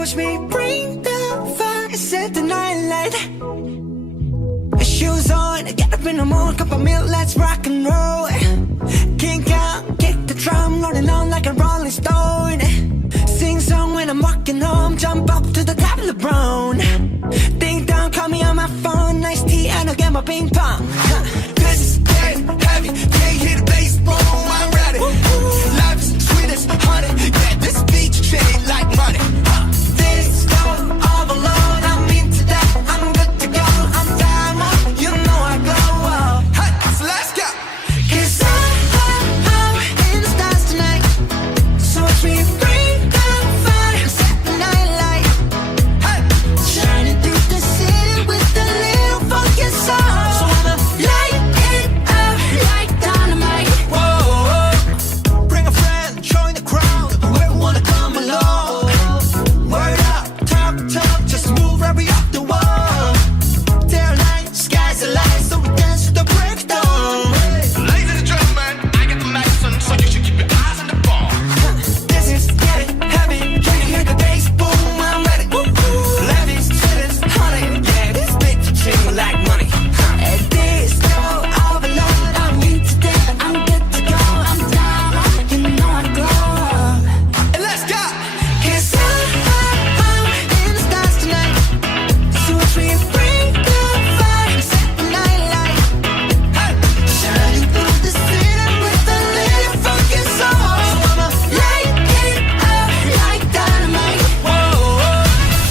watch me bring the fire, set the night light. Shoes on, get up in the morning, cup of milk, let's rock and roll. Kink out, kick the drum, rolling on like a rolling stone. Sing song when I'm walking home, jump up to the top of the brown. Ding dong, call me on my phone, nice tea and I'll get my ping pong. This is getting heavy, can't hear the bass, boom, I'm ready. Life is sweet as honey, yeah, this beat shade like money. This love all alone, I'm into that, I'm good to go, I'm diamond, you know I glow up. Hey, so let's go. 'Cause I'm in the stars tonight, so watch me bring the fire, set the night light. Hey, shining through the city with a little funky soul. So I'ma light it up like dynamite. Whoa, bring a friend, join the crowd, whoever wanna come along. Word up, talk, just move right up the wall. They're like, sky's the light, so we dance to the break of dawn. Ladies and gentlemen, I got the medicine, so you should keep your eyes on the ball. This is getting heavy, can you hear the bass, boom, I'm ready. Levies, sweetest honey, yeah, this bitch jingle like money. And this love all alone, I'm into that, I'm good to go, I'm down, you know I glow. And let's go! 'Cause I'm in the stars tonight, so watch me bring the fire, set the night light. Hey, shining through the city with a little funky soul. So I'ma light it up like dynamite. Whoa,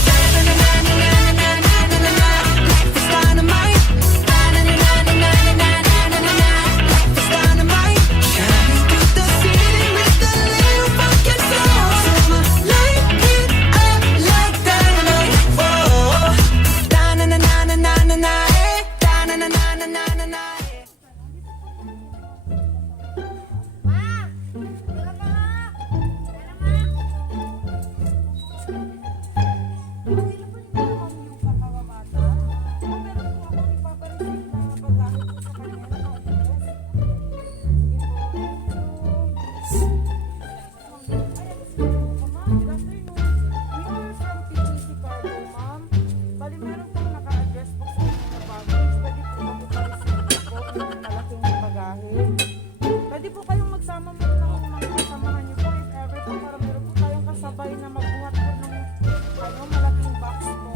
na-na-na-na-na-na-na-na-na-na. Life is dynamite. Na-na-na-na-na-na-na-na-na. Life is dynamite. Shining through the city with a little funky soul. So I'ma light it up like dynamite. Whoa, na-na-na-na-na-na-na. Na-na-na-na-na-na-na. Bali, meron pong naka-address po sa inyo na baggage. Pwede po mag-receive po ng malaking bagahe. Pwede po kayong magsama mo ng mga kasamahan niyo po if ever po para meron po tayong kasabay na magbuhat po ng malaking box po.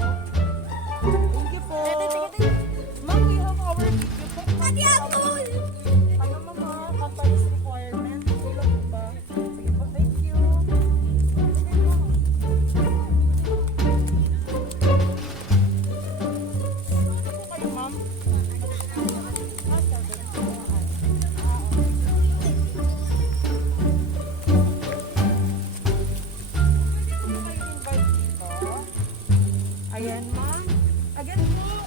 Thank you po. Ma'am, we have our video po. Ano mga company's requirement? Okay lang po ba? Sige po, thank you. Kayo, ma'am? Ayan, ma'am. Again po,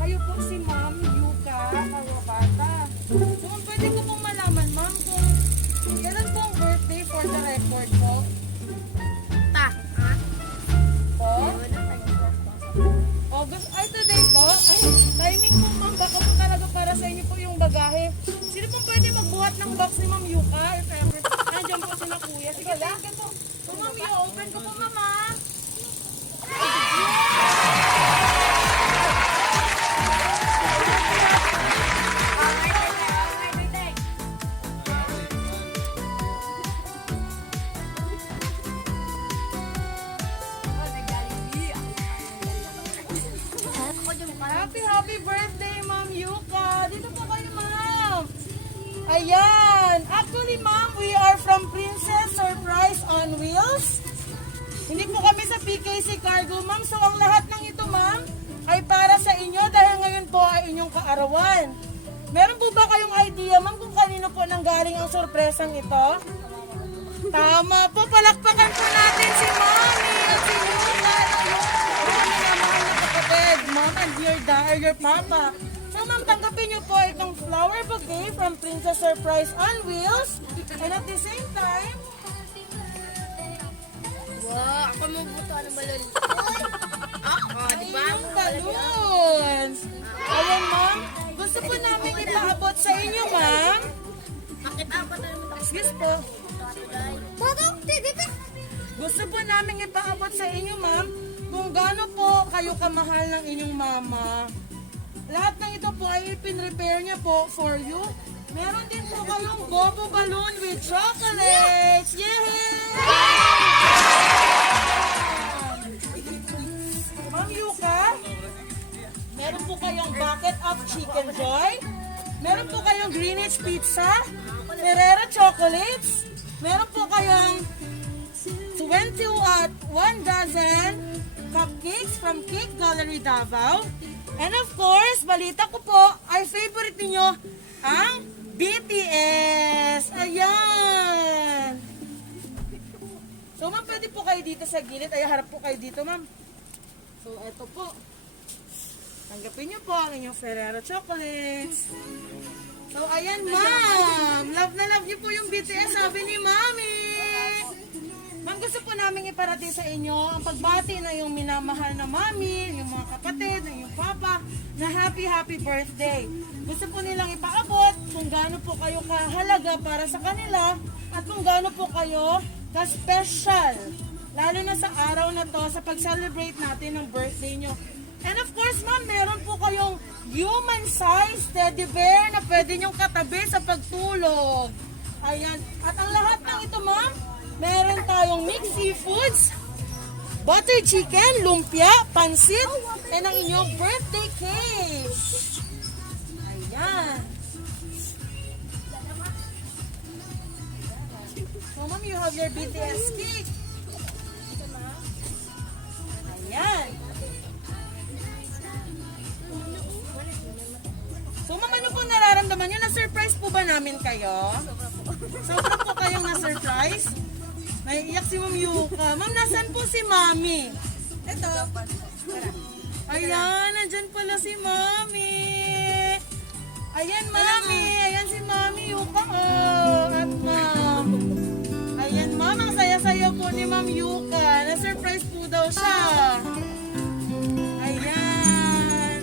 kayo po si Ma'am Yuka Kawabata. So, ma'am, pwede ko pong malaman, ma'am, kung kailan po ang birthday for the record po? Po? August, ay today po? Ay, timing po, ma'am, baka po talaga para sa inyo po yung bagahe. Sino pong pwede magbuhat ng box ni Ma'am Yuka? If ever, nandiyan po si na kuya. Sige, thank you po. So, ma'am, i-open ko po, ma'am, ha? Happy birthday, Ma'am Yuka. Dito po kayo, ma'am. Ayan. Actually, ma'am, we are from Princess Surprise on Wheels. Hindi po kami sa PKC Cargo, ma'am. So, ang lahat ng ito, ma'am, ay para sa inyo dahil ngayon po ay inyong kaarawan. Meron po ba kayong idea, ma'am, kung kanino po nanggaling ang sorpresang ito? Tama po. Palakpakan po natin si Mami at si Yuka. Mom and your papa. So, ma'am, tanggapin niyo po itong flower bouquet from Princess Surprise on Wheels. And at the same time, Wow, ako mabuto ng balon. ay yung balloons. Ayan, ma'am. Gusto po namin ipaabot sa inyo, ma'am. Bakit apat na naman ako? Yes po. Gusto po namin ipaabot sa inyo, ma'am, kung gaano po kayo kamahal ng inyong mama. Lahat ng ito po ay ipin-repair niya po for you. Meron din po kayong Bobo Balloon with chocolates! Yay! Ma'am Yuka, meron po kayong bucket of Chicken Joy. Meron po kayong Greenwich Pizza, Ferrero Chocolates. Meron po kayong 1 dozen cupcakes from Cake Gallery Davao. And of course, balita ko po, ay favorite ninyo ang BTS. Ayan. So, ma'am, pwede po kayo dito sa gilid. Ay, harap po kayo dito, ma'am. So, eto po. Tanggapin niyo po ang inyong Ferrero Chocolates. So, ayan, ma'am. Love na love niyo po yung BTS, sabi ni Mami. Ma'am, gusto po namin iparating sa inyo ang pagbati na yung minamahal na mami, yung mga kapatid, yung papa, na happy birthday. Gusto po nilang ipaabot kung gaano po kayo kahalaga para sa kanila at kung gaano po kayo ka-special. Lalo na sa araw na to, sa pag-celebrate natin ng birthday nyo. And of course, ma'am, meron po kayong human-sized teddy bear na pwede nyong katabi sa pagtulog. Ayan. At ang lahat ng ito, ma'am, meron tayong mixed seafoods, butter chicken, lumpia, pansit, and ang inyong birthday cake. Ayan. So, ma'am, you have your BTS cake. Ayan. So, ma'am, ano pong nararamdaman nyo? Na-surprise po ba namin kayo? Sobra po kayong na-surprise? Naiiyak si Ma'am Yuka. Ma'am, nasan po si Mami? Ito. Ayan, nandyan pala si Mami. Ayan, Mami. Ayan si Mami Yuka. Oh, at Ma'am. Ayan, Ma'am. Ang saya-saya po ni Ma'am Yuka. Na-surprise po daw siya. Ayan.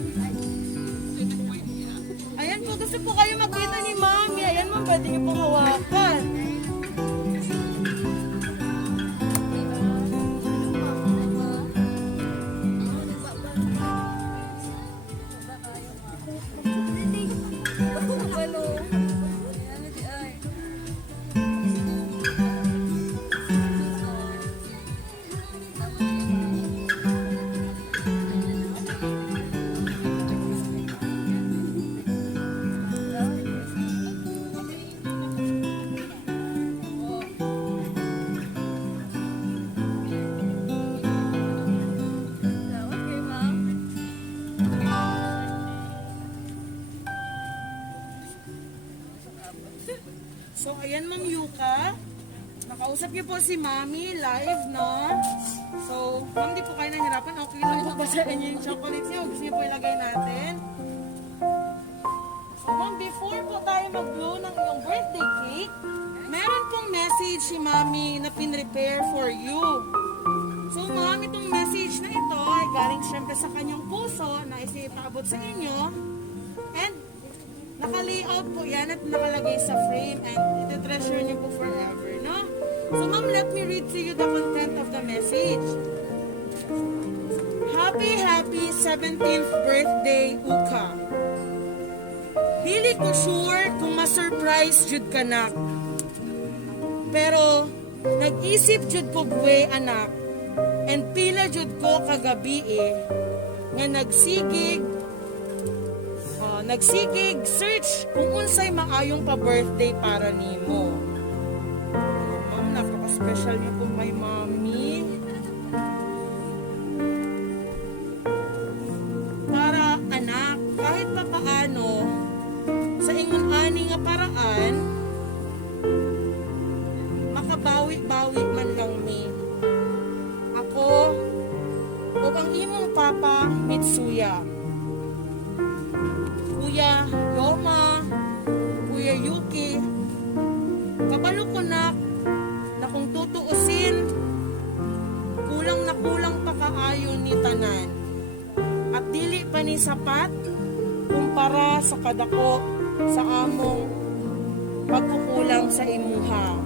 Ayan po, gusto po kayo makita ni Mami. Ayan, Ma'am, pwede niyo pong hawakan. So, ayan, Ma'am Yuka. Nakausap niyo po si Mami live, no? So, Ma'am, di po kayo nahirapan. Okay lang po basahin niyo yung chocolates niyo. Gusto niyo po ilagay natin. So, Ma'am, before po tayo mag-blow ng iyong birthday cake, meron pong message si Mami na pin-repair for you. So, Ma'am, itong message na ito ay galing syempre sa kanyang puso na isipaabot sa inyo. And naka-layout po yan at nakalagay sa frame and iti-treasure niyo po forever, no? So, ma'am, let me read to you the content of the message. Happy 17th birthday, Uka. Dili ko sure kung ma-surprise jud ka na. Pero, nag-isip jud ko buwe, anak. And pila jud ko kagabi nga nagsigig search kung unsay maayong pa-birthday para nimo. Ma'am, napaka-special niyo po kay Mami. Para anak, kahit pa paano, sa ingon ani nga paraan, makabawi-bawi man lang mi. Ako, o ang imong papa, Mitsuya. Kuya Yoma, Kuya Yuki, kabalo ko na kung tutuusin, kulang na kulang pa kaayo ni tanan. At dili pa ni sapat kumpara sa kadako sa among pagkukulang sa imuha.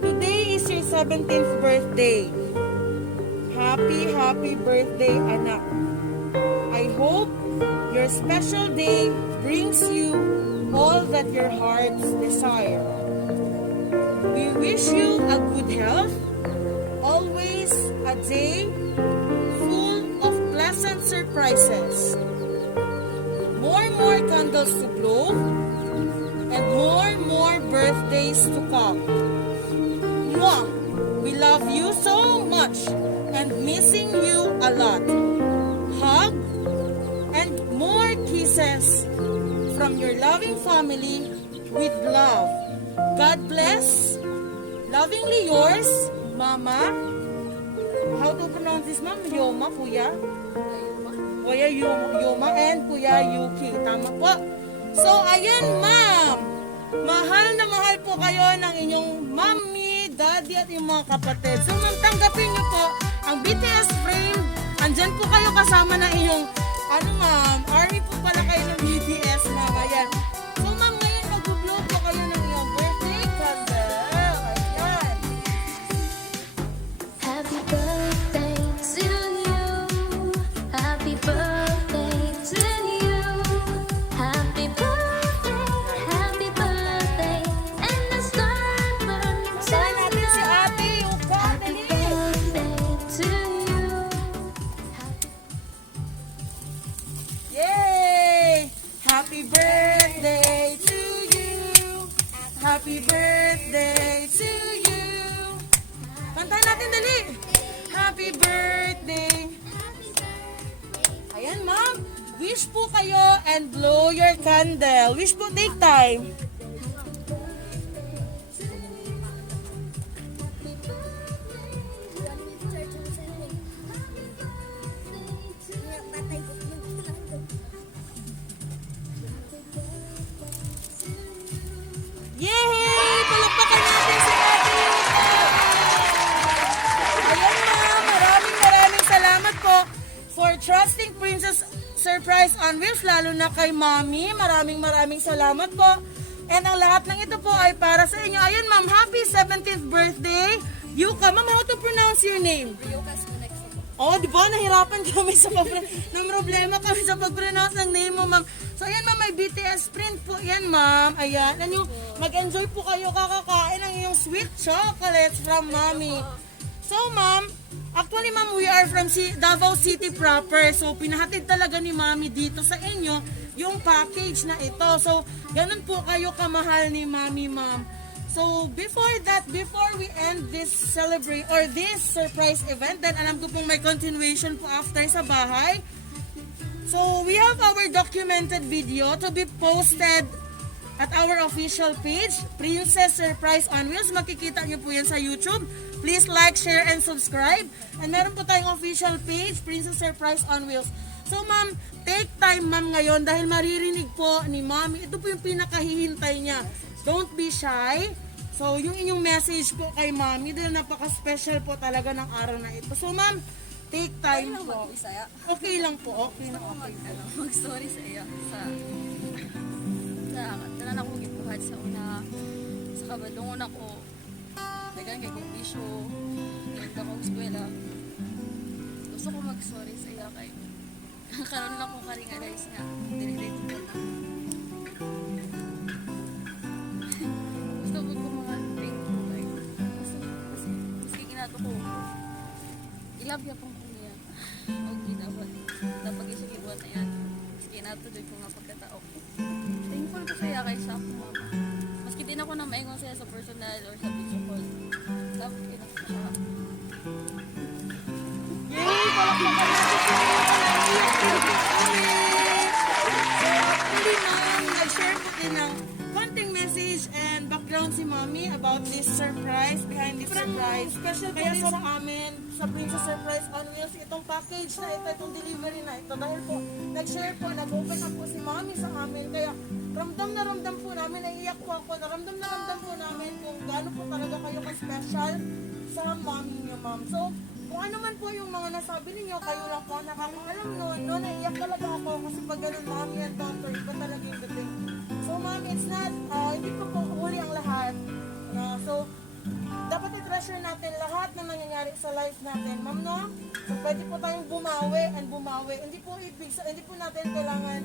Today is your 17th birthday. Happy birthday, anak. I hope your special day brings you all that your hearts desire. We wish you a good health, always a day full of pleasant surprises, more candles to blow, and more birthdays to come. Mwah! We love you so much and missing you a lot. Hug and more kisses from your loving family with love. God bless. Lovingly yours, Mama. How to pronounce this, Ma'am? Yoma, Kuya? Kuya Yoma and Kuya Yuki. Tama po. So, ayan, Ma'am. Mahal na mahal po kayo ng inyong mommy, daddy at yung mga kapatid. So, Ma'am, tanggapin niyo po ang BTS frame. Andyan po kayo kasama na iyong, Ma'am, army po pala kayo ng BTS, Ma'am. Ayan. So, Ma'am, ngayon mag-blow po kayo ng iyong birthday candle. Ayan. Happy birthday to you. Happy birthday to you. Happy birthday, and the star burns Saan natin si Ate Yuka? Happy Dali. birthday to you. Yay! Happy birthday to you. Happy birthday to you. Kantahan natin dali. Happy birthday. Ayan, Ma'am. Wish po kayo and blow your candle. Wish po, take time. Yay! Palakpakan natin si Ate Yuka. Ayan, Ma'am. Maraming salamat po for trusting Princess Surprise on Wheels, lalo na kay Mami. Maraming salamat po. And ang lahat ng ito po ay para sa inyo. Ayan, Ma'am. Happy 17th birthday. Yuka, Ma'am, how to pronounce your name? Oh, di ba? Nahirapan kami sa ng problema kami sa pag-pronounce ng name mo, Ma'am. So, ayan, Ma'am, may BTS print po yan, Ma'am. Ayan. Ano, mag-enjoy po kayo kakakain ng iyong sweet chocolates from Mommy. So, Ma'am, actually, Ma'am, we are from Davao City proper. So, pinahatid talaga ni Mommy dito sa inyo yung package na ito. So, ganun po kayo kamahal ni Mommy, Ma'am. So, before we end this this surprise event, then alam ko pong may continuation po after sa bahay. So, we have our documented video to be posted at our official page, Princess Surprise on Wheels. Makikita nyo po yan sa YouTube. Please like, share, and subscribe. And meron po tayong official page, Princess Surprise on Wheels. So, Ma'am, take time, Ma'am, ngayon dahil maririnig po ni Mommy. Ito po yung pinakahihintay niya. Don't be shy. So, yung inyong message po kay Mommy dahil napaka-special po talaga ng araw na ito. So, Ma'am, take time po. Okay lang po. Okay na okay. Mag-story sa iyo sa tanan ako gibuhat sa una sa kabadungon ako dagan kay kong issue ng akong eskwela. Gusto ko mag-sorry sa iyo kay karon lang ko ka-realize nga dili ko na gusto ko mga thank you kay kasi ginato ko ilab ya pong kuya og ginawa dapat isa gibuhat na yan maski natuloy ko nga pagkatao thankful ko saya kay sa ako mama maski din ako na maingon saya sa personal or sa video call love ko na siya. Yay! Palakpakan natin si actually, Ma'am, nag-share po din ng konting message and background si Mommy about this surprise, behind this surprise. Special kaya sa amin, sa Princess Surprise on Wheels, itong package na ito, itong delivery na ito. Dahil po, nag-share po, nag-open up po si Mommy sa amin. Kaya, ramdam na ramdam po namin, naiiyak po ako, naramdam na ramdam po namin kung gaano po talaga kayo ka-special sa Mommy niyo, Ma'am. So, kung ano man po yung mga nasabi ninyo, kayo lang po nakakaalam no, naiiyak talaga ako kasi pag ganun Mommy and daughter, iba talaga yung dating. So, So ma'am, it's not, hindi pa po huli ang lahat. So, dapat i-treasure natin lahat na nangyayari sa life natin, ma'am, no? So, pwede po tayong bumawi and bumawi. Hindi po natin kailangan,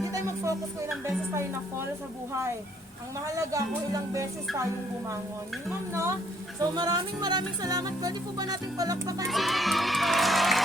hindi tayo mag-focus kung ilang beses tayo na-fall sa buhay. Ang mahalaga kung ilang beses tayong bumangon. Yun, ma'am, no? So, maraming salamat. Pwede po ba natin palakpakan si Ma'am Yuka?